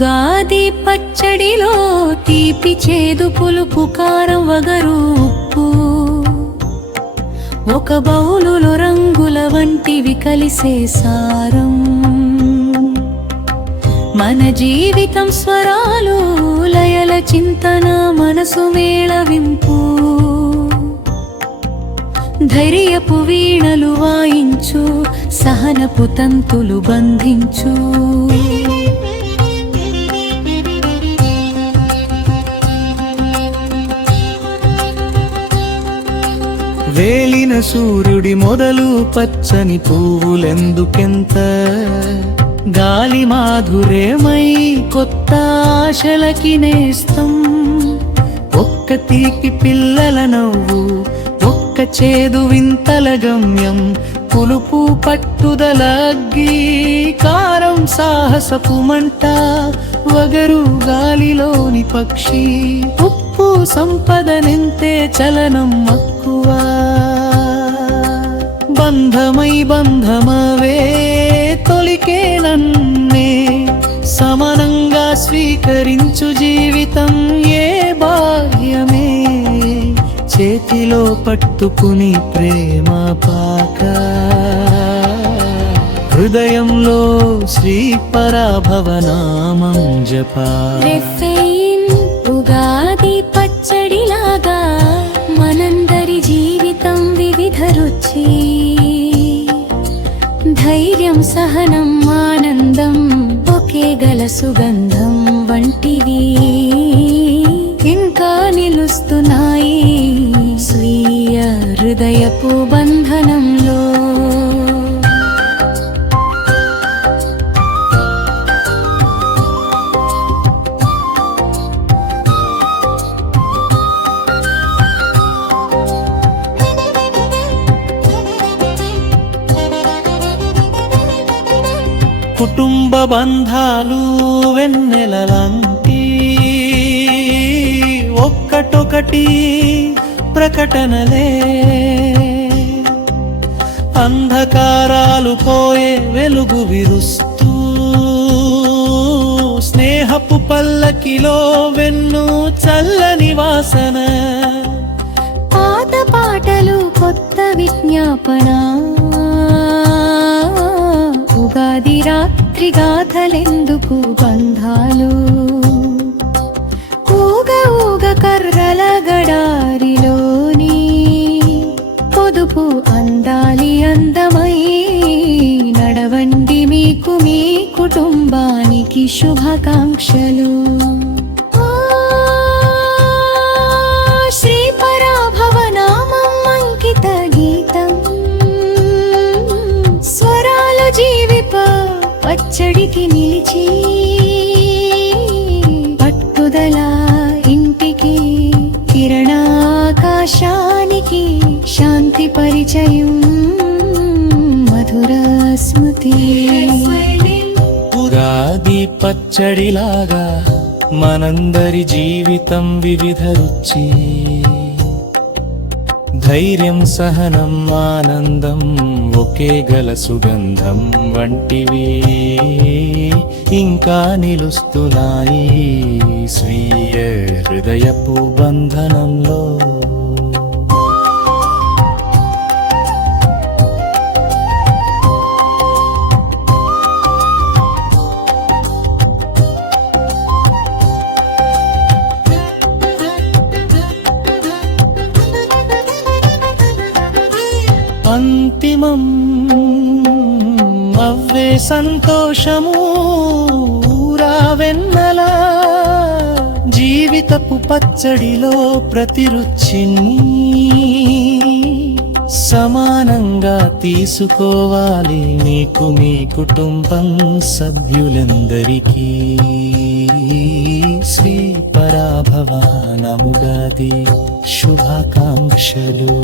ఉగాది పచ్చడిలో తీపి చేదు పులుపు కారం వగరు ఉప్పు ఒక బౌలులో రంగుల వంటివి కలిసే సారం మన జీవితం స్వరాలు లయల చింతన మనసు మేళవింపు ధైర్యపు వీణలు వాయించు సహనపు తంతులు బంధించు వేలిన సూర్యుడి మొదలు పచ్చని పువ్వులెందుకెంత గాలి మాధురేమై కొత్త ఆశలకి నేస్తం ఒక్క తీపి పిల్లల నవ్వు ఒక్క చేదు వింతల గమ్యం పులుపు పట్టుదల అగ్గి కారం సాహసపు మంట వగరు గాలిలోని పక్షి ఉప్పు సంపదనెంతే చలనం మక్కువ బంధమై బంధమవే తొలికే నన్నే సమానంగా స్వీకరించు జీవితం ఏ బాహ్యమే చేతిలో పట్టుకుని ప్రేమ పాక హృదయంలో శ్రీ పరాభవనామం జపా ఉగాది పచ్చడిలాగా మనందరి జీవితం వివిధ రుచి ధైర్యం సహనం ఆనందం ఒకే గల సుగంధం వంటివి ఇంకా నిలుస్తున్నాయి స్వీయ హృదయపు బంధనంలో కుటుంబ బంధాలు వెన్నెలలాంటి ఒక్కటొకటి ప్రకటనలే అంధకారాలు పోయే వెలుగు విరుస్తూ స్నేహపు పల్లకిలో వెన్ను చల్లని వాసన పాత పాటలు కొత్త విజ్ఞాపన ఉగాది రాత్రి గాథలెందుకు బంధాలు ఊగ ఊగ కర్రల గడారిలోని పొదుపు అందాలి అందమై నడవండి మీకు మీ కుటుంబానికి శుభాకాంక్షలు శ్రీ పరాభవనామం అంకిత గీతం స్వరాలు జీవిప పచ్చడికి నిలిచి పట్టుదల ఇంటికి కిరణాకాశానికి శాంతి పరిచయం మధుర స్మృతి ఉగాది పచ్చడిలాగా మనందరి జీవితం వివిధ రుచి ధైర్యం సహనం ఆనందం ఒకే గల సుగంధం వంటివి ఇంకా నిలుస్తున్నాయి స్వీయ హృదయపు బంధనంలో అంతిమం అవ్వే సంతోషము ఊరా వెన్నెల జీవితపు పచ్చడిలో ప్రతి రుచిని సమానంగా తీసుకోవాలి మీకు మీ కుటుంబం సభ్యులందరికీ శ్రీ పరాభవనముగాది శుభాకాంక్షలు